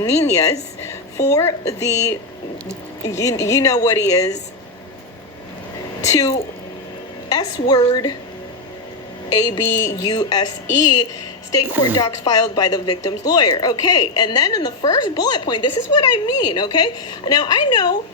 Niñas for the, you know what he is, to S-word ABUSE state court docs filed by the victim's lawyer. Okay, and then in the first bullet point, this is what I mean, okay? Now, I know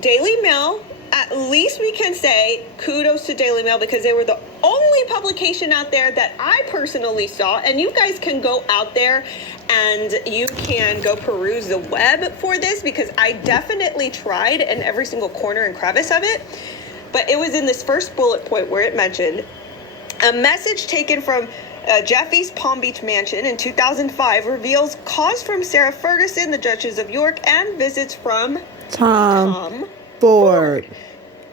Daily Mail, at least we can say kudos to Daily Mail because they were the only publication out there that I personally saw, and you guys can go out there and you can go peruse the web for this because I definitely tried in every single corner and crevice of it. But it was in this first bullet point where it mentioned a message taken from Jeffy's Palm Beach mansion in 2005 reveals calls from Sarah Ferguson, the Duchess of York, and visits from Tom Ford.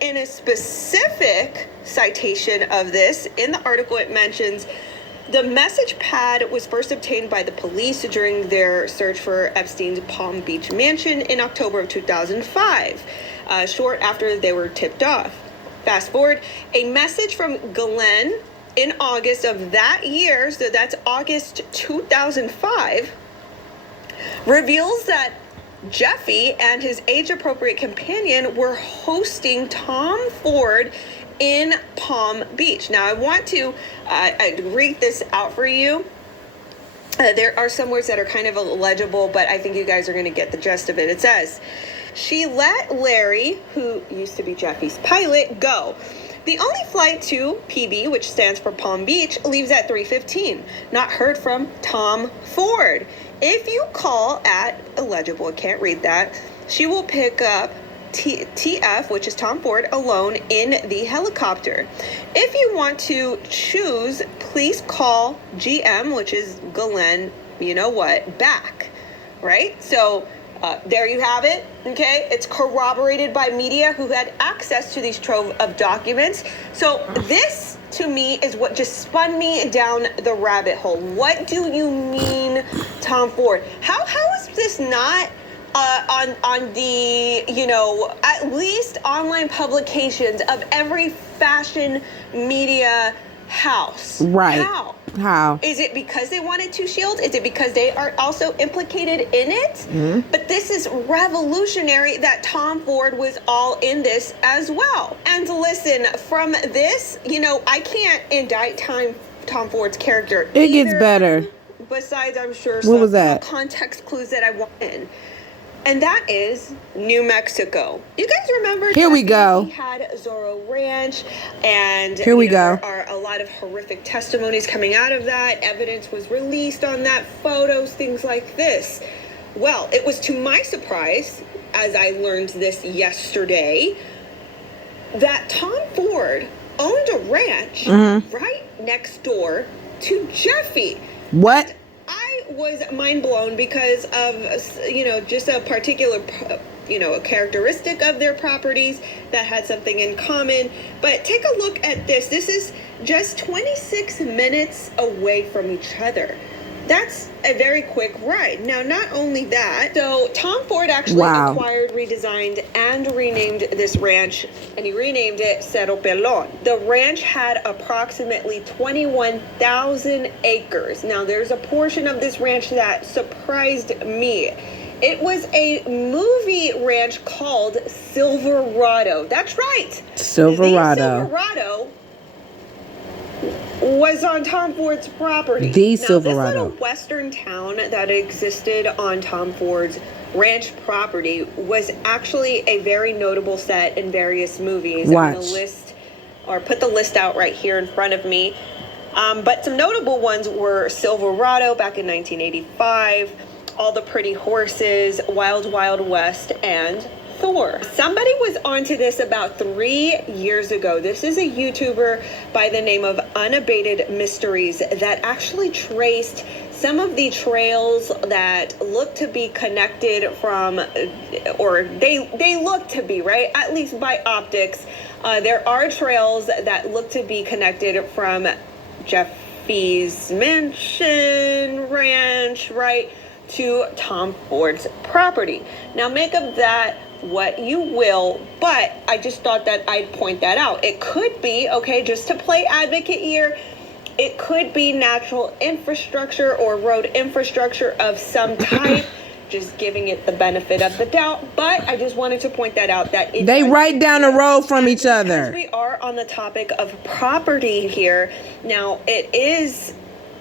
In a specific citation of this, in the article it mentions the message pad was first obtained by the police during their search for Epstein's Palm Beach mansion in October of 2005, short after they were tipped off. Fast forward, a message from Glenn in August of that year, so that's August 2005, reveals that Jeffy and his age-appropriate companion were hosting Tom Ford in Palm Beach. Now, I want to read this out for you. There are some words that are kind of illegible, but I think you guys are going to get the gist of it. It says, she let Larry, who used to be Jeffy's pilot, go. The only flight to PB, which stands for Palm Beach, leaves at 3:15. Not heard from Tom Ford. If you call at, illegible, I can't read that, she will pick up TF, which is Tom Ford, alone in the helicopter. If you want to choose, please call GM, which is Glenn, you know what, back, right? So there you have it, okay? It's corroborated by media who had access to these trove of documents. So this, to me, is what just spun me down the rabbit hole. What do you mean, Tom Ford? How is this not on the, you know, at least online publications of every fashion media house? Right. How? Is it because they wanted to shield? Is it because they are also implicated in it? Mm-hmm. But this is revolutionary that Tom Ford was all in this as well. And listen, from this, you know, I can't indict Tom Ford's character. It gets better. Besides, I'm sure what was that? Context clues that I want in. And that is New Mexico. You guys remember? Here we go. He had Zorro Ranch, and here we go. There are a lot of horrific testimonies coming out of that. Evidence was released on that, photos, things like this. Well, it was to my surprise, as I learned this yesterday, that Tom Ford owned a ranch right next door to Jeffy. What? Was mind blown because of, you know, just a particular, you know, a characteristic of their properties that had something in common. But take a look at this. This is just 26 minutes away from each other. That's a very quick ride. Now, not only that, so Tom Ford actually acquired, redesigned, and renamed this ranch, and he renamed it Cerro Pelon. The ranch had approximately 21,000 acres. Now, there's a portion of this ranch that surprised me. It was a movie ranch called Silverado. That's right. Silverado. The Silverado was on Tom Ford's property. The now, Silverado. This little western town that existed on Tom Ford's ranch property was actually a very notable set in various movies. Watch. I'm going to list, or put the list out right here in front of me. But some notable ones were Silverado back in 1985, All the Pretty Horses, Wild Wild West, and Thor. Somebody was onto this about 3 years ago. This is a YouTuber by the name of Unabated Mysteries that actually traced some of the trails that look to be connected from, or they look to be, right? At least by optics. There are trails that look to be connected from Jeffy's mansion, ranch, right, to Tom Ford's property. Now, make of that what you will, but I just thought that I'd point that out. It could be, okay, just to play advocate here, it could be natural infrastructure or road infrastructure of some type just giving it the benefit of the doubt, but I just wanted to point that out, that they right down the road from each other. As we are on the topic of property here, now it is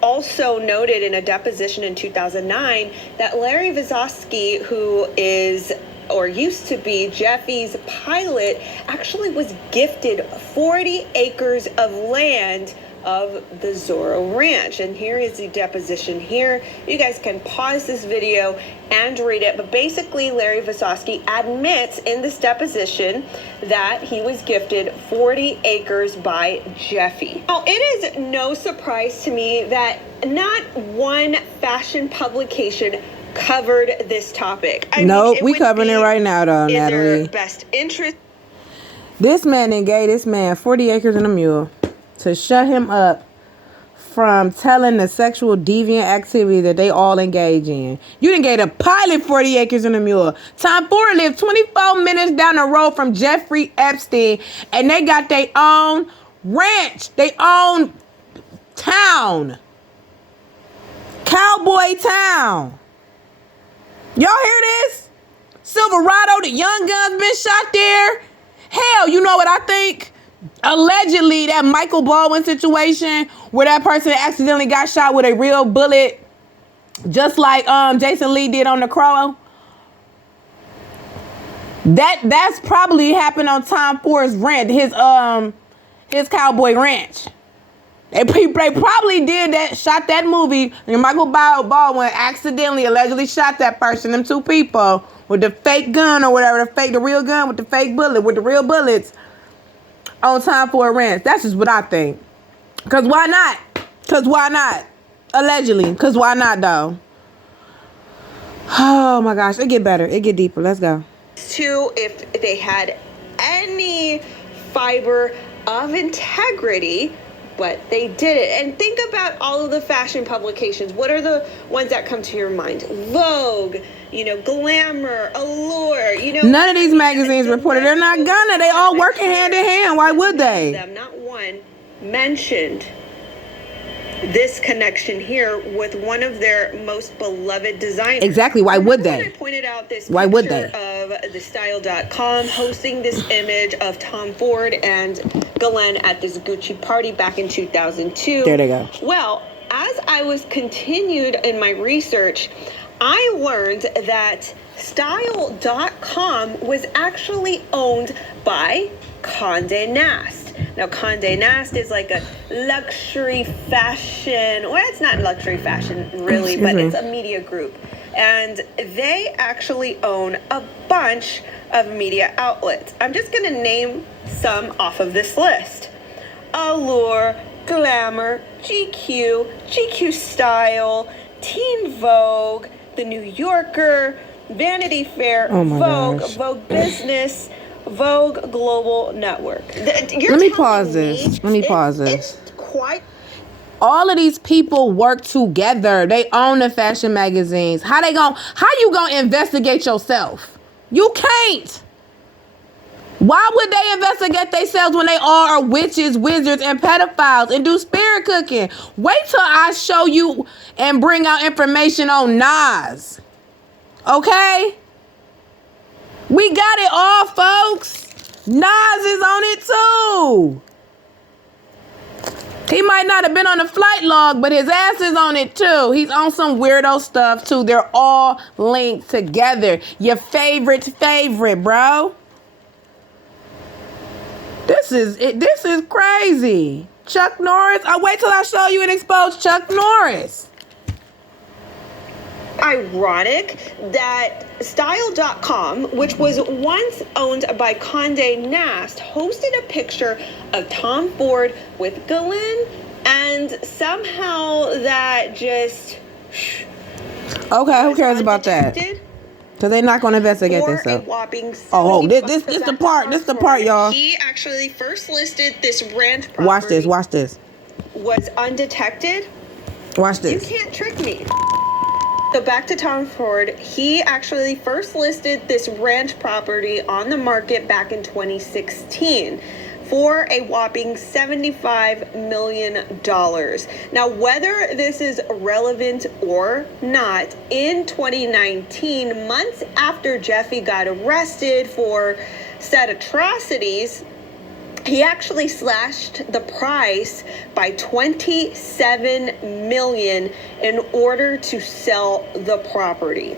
also noted in a deposition in 2009 that Larry Vazosky, who is or used to be Jeffy's pilot, actually was gifted 40 acres of land of the Zorro Ranch. And here is the deposition here. You guys can pause this video and read it. But basically, Larry Vazosky admits in this deposition that he was gifted 40 acres by Jeffy. Now, it is no surprise to me that not one fashion publication covered this topic. Nope, we covering it right now, though, in Natalie. their best interest. This man then gave this man 40 acres and a mule to shut him up from telling the sexual deviant activity that they all engage in. You didn't get a pilot 40 acres and a mule. Tom Ford lived 24 minutes down the road from Jeffrey Epstein, and they got their own ranch, their own town. Cowboy town. Y'all hear this? Silverado, the young gun's been shot there. Hell, you know what I think? Allegedly, that Michael Baldwin situation where that person accidentally got shot with a real bullet, just like Jason Lee did on The Crow. That's probably happened on Tom Ford's ranch, his cowboy ranch. They probably did that, shot that movie, and Michael Baldwin accidentally, allegedly shot that person, them two people, with the fake gun or whatever, the real gun with the fake bullet, with the real bullets on Tom Ford Ranch. That's just what I think. Because why not? Because why not? Allegedly. Because why not, though? Oh, my gosh. It get better. It get deeper. Let's go. To if they had any fiber of integrity, but they didn't. And think about all of the fashion publications. What are the ones that come to your mind? Vogue, Glamour, Allure, None of these magazines reported. They're not gonna. They all working hand in hand. Why would they? Them, not one mentioned this connection here with one of their most beloved designers. Exactly. Why would they? I pointed out this Why would they? Of thestyle.com hosting this image of Tom Ford and Glenn at this Gucci party back in 2002. There they go. Well, as I was continued in my research, I learned that style.com was actually owned by Condé Nast. Now, Condé Nast is like a luxury fashion. Well, it's not luxury fashion, really, but it's a media group. And they actually own a bunch of media outlets. I'm just going to name some off of this list. Allure, Glamour, GQ Style, Teen Vogue, The New Yorker, Vanity Fair, Vogue Business, Vogue Global Network. Let me pause this. It's quite. All of these people work together. They own the fashion magazines. How you gonna investigate yourself? You can't. Why would they investigate themselves when they all are witches, wizards, and pedophiles and do spirit cooking? Wait till I show you and bring out information on Nas. Okay? We got it all, folks. Nas is on it too. He might not have been on the flight log, but his ass is on it too. He's on some weirdo stuff too. They're all linked together. Your favorite, bro. This is crazy. Chuck Norris. I'll wait till I show you and expose Chuck Norris. Ironic that style.com, which was once owned by Condé Nast, hosted a picture of Tom Ford with Glenn, and somehow that just okay, who cares about that? Because they're not going to investigate themselves. This the part, y'all. He actually first listed this ranch property. Watch this. Was undetected. Watch this. You can't trick me. So back to Tom Ford, he actually first listed this ranch property on the market back in 2016 for a whopping $75 million. Now, whether this is relevant or not, in 2019, months after Jeffy got arrested for said atrocities, he actually slashed the price by $27 million in order to sell the property.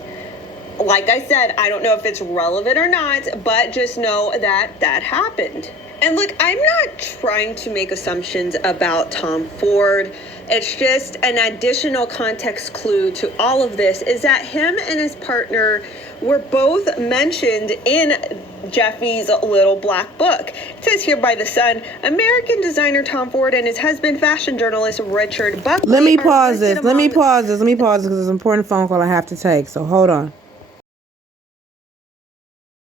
Like I said, I don't know if it's relevant or not, but just know that that happened. And look, I'm not trying to make assumptions about Tom Ford. It's just an additional context clue to all of this is that him and his partner were both mentioned in Jeffy's little black book. It says here by the Sun, American designer Tom Ford and his husband, fashion journalist Richard Buckley. Let me pause this. Let me pause this because it's an important phone call I have to take. So hold on.